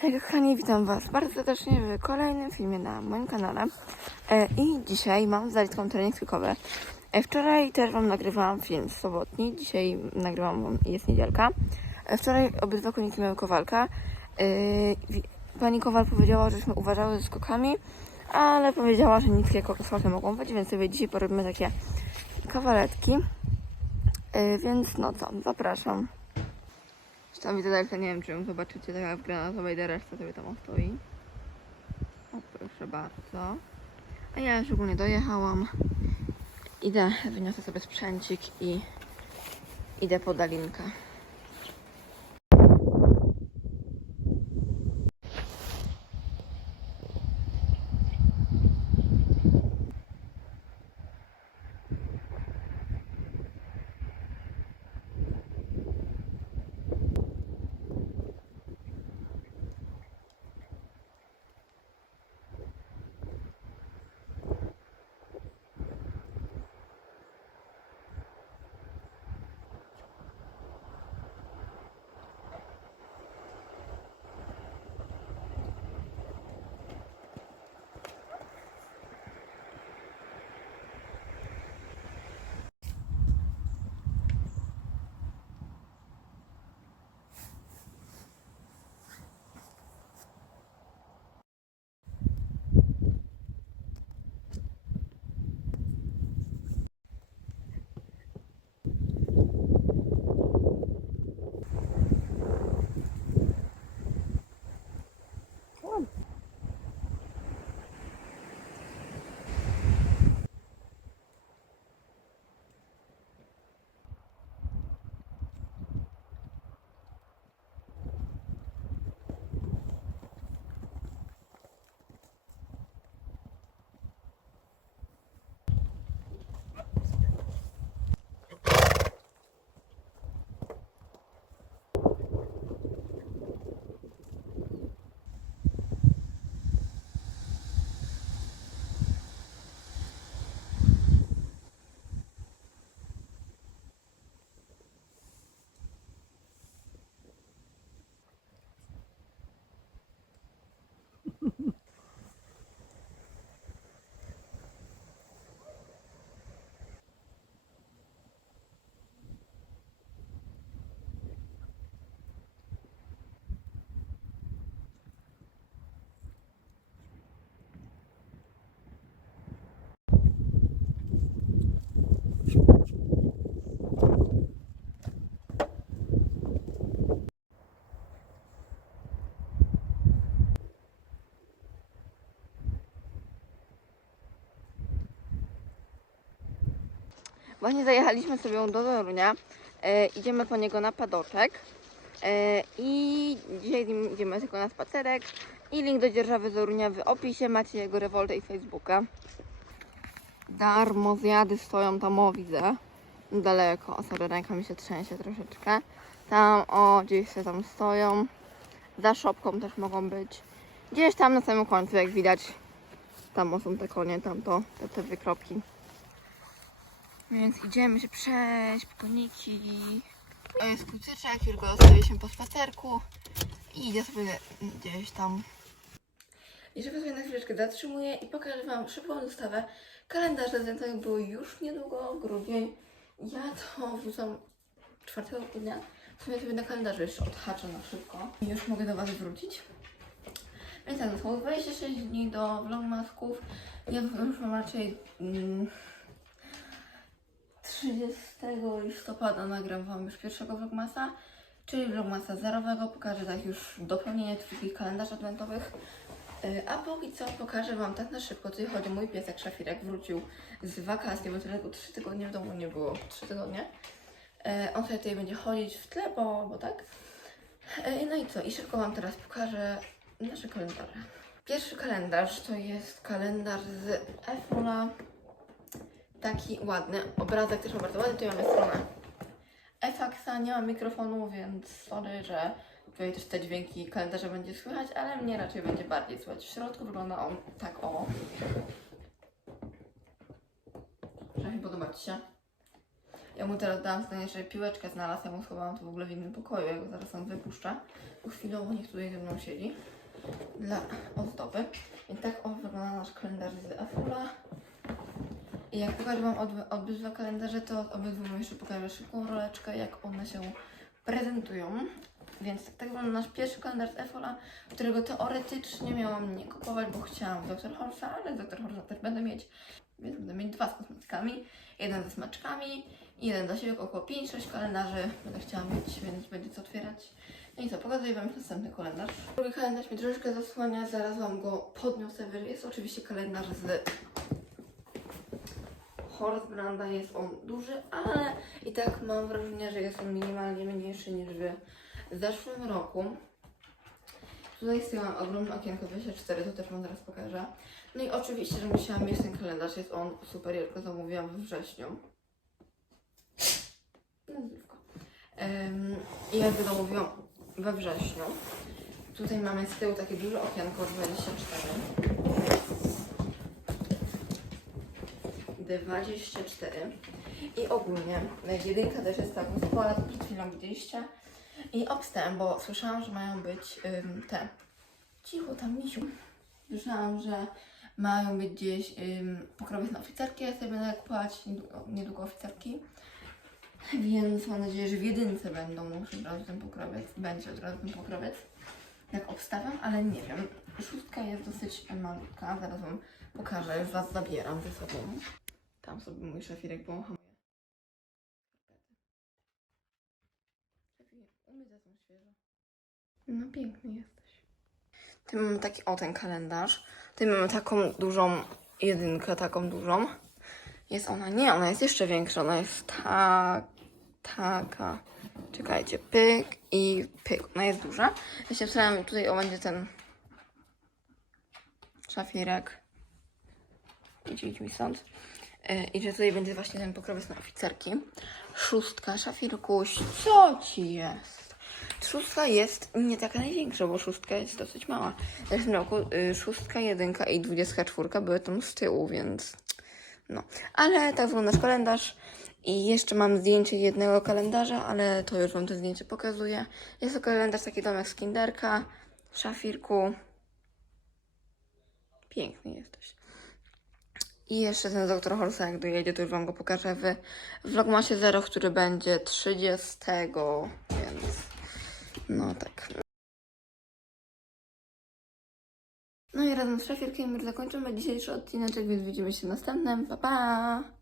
Hej kochani, witam Was bardzo serdecznie w kolejnym filmie na moim kanale. E, I dzisiaj mam z Alitką trening skikowy. E, wczoraj też Wam nagrywałam film sobotni, dzisiaj nagrywam Wam, jest niedzielka. E, wczoraj obydwa koniki miały kowalka. E, pani Kowal powiedziała, żeśmy uważały ze skokami, ale powiedziała, że niskie skoki mogą być, więc sobie dzisiaj porobimy takie kawaletki. E, więc no co, zapraszam. Tam widzę nie wiem czy ją zobaczycie, taka w granatowej dereszce sobie tam stoi. O proszę bardzo. A ja już ogólnie dojechałam. Idę, wyniosę sobie sprzęcik i idę po Dalinkę. Właśnie zajechaliśmy sobie do Torunia. E, idziemy po niego na padoczek. E, I dzisiaj z nim idziemy tylko na spacerek. I link do dzierżawy Zorunia w opisie. Macie jego rewoltę i Facebooka. Darmo zjady stoją tam, o widzę. Daleko. O, sorry, ręka mi się trzęsie troszeczkę. Tam, o, gdzieś się tam stoją. Za szopką też mogą być. Gdzieś tam na samym końcu, jak widać. Tam są te konie, tam to, te, te wykropki. Więc idziemy się przejść po koniki. To jest kutyczek, już go zostawiliśmy po spacerku. I idę sobie gdzieś tam. I żeby sobie na chwileczkę zatrzymuję i pokażę Wam szybką dostawę kalendarza adwentowych, bo już niedługo, grudzień. Ja to wrzucam 4 grudnia. W sumie sobie na kalendarzu jeszcze odhaczę na szybko. I już mogę do Was wrócić. Więc tak, zostało 26 dni do vlogmasków. Ja już mam raczej... Mm, 30 listopada nagram Wam już pierwszego vlogmasa, czyli vlogmasa zerowego. Pokażę tak już dopełnienie wszystkich kalendarzy adwentowych. Yy, A póki co pokażę Wam tak na szybko, co chodzi. Mój piesek Szafirek wrócił z wakacji, bo tylko 3 tygodnie w domu nie było. 3 tygodnie. Yy, On sobie tutaj będzie chodzić w tle, bo, bo tak. Yy, No i co? I szybko Wam teraz pokażę nasze kalendarze. Pierwszy kalendarz to jest kalendarz z iPhone'a taki ładny. Obrazek też ma bardzo ładny. Tu mamy stronę Efaxa. Nie mam mikrofonu, więc sorry, że tutaj też te dźwięki kalendarza będzie słychać, ale mnie raczej będzie bardziej słychać. W środku wygląda on tak o. Że mi podoba Ci się. Ja mu teraz dałam zdanie, że piłeczkę znalazł, ja mu schowałam to w ogóle w innym pokoju, ja go zaraz on wypuszczę. Chwilowo niech tutaj ze mną siedzi dla ozdoby. Więc tak o wygląda nasz kalendarz z Afula. Jak pokażę Wam ob- obydwa kalendarze, to obydwu Wam jeszcze pokażę szybką roleczkę, jak one się prezentują. Więc tak wygląda nasz pierwszy kalendarz Efola, którego teoretycznie miałam nie kupować, bo chciałam Dr. Horsa, ale Dr. Horsa też będę mieć. Więc będę mieć dwa z kosmetykami, jeden ze smaczkami, jeden dla siebie, około 5-6 kalendarzy będę chciała mieć, więc będzie co otwierać. No i co, pokazuję Wam następny kalendarz. Drugi kalendarz mi troszeczkę zasłania, zaraz Wam go podniosę wyżej. Jest oczywiście kalendarz z Horse Branda, jest on duży, ale i tak mam wrażenie, że jest on minimalnie mniejszy niż w zeszłym roku. Tutaj mam ogromne okienko 24, to też Wam zaraz pokażę. No i oczywiście, że musiałam mieć ten kalendarz, jest on super, ja go zamówiłam we wrześniu. Nazywko. Ym, I ja go zamówiłam we wrześniu. Tutaj mamy z tyłu takie duże okienko 24. 24. I ogólnie e, jedynka też jest taką spora, to przed chwilą widzieliście. I obstałem, bo słyszałam, że mają być ym, te. Cicho tam, misiu. Słyszałam, że mają być gdzieś ym, pokrowiec na oficerki. Ja sobie będę kupować niedługo, niedługo oficerki. Więc mam nadzieję, że w jedynce będą muszę od razu ten pokrowiec. Będzie od razu ten pokrowiec. Tak obstawiam, ale nie wiem. Szóstka jest dosyć malutka. Zaraz Wam pokażę. Już Was zabieram ze sobą. Tam sobie mój szafirek wącha. Szafir, umyte są świeże. No piękny jesteś. Tu mamy taki, o ten kalendarz. Tu mamy taką dużą jedynkę, taką dużą. Jest ona, nie, ona jest jeszcze większa, ona jest ta, taka. Czekajcie, pyk i pyk. Ona jest duża. Ja się wstałem, tutaj o będzie ten szafirek. Idź, idź mi stąd. E, I że tutaj będzie właśnie ten pokrowiec na oficerki. Szóstka, szafirkuś, co ci jest? Szóstka jest nie taka największa, bo szóstka jest dosyć mała. W zeszłym roku y, szóstka, jedynka i dwudziestka czwórka były tam z tyłu, więc no. Ale tak wygląda nasz kalendarz. I jeszcze mam zdjęcie jednego kalendarza, ale to już Wam to zdjęcie pokazuję. Jest to kalendarz taki domek z kinderka, szafirku. Piękny jesteś. I jeszcze ten doktor Horsa, jak dojedzie, to już Wam go pokażę w Vlogmasie Zero, który będzie 30, więc no tak. No i razem z szafirkiem już zakończymy dzisiejszy odcinek, więc widzimy się w następnym. Pa, pa!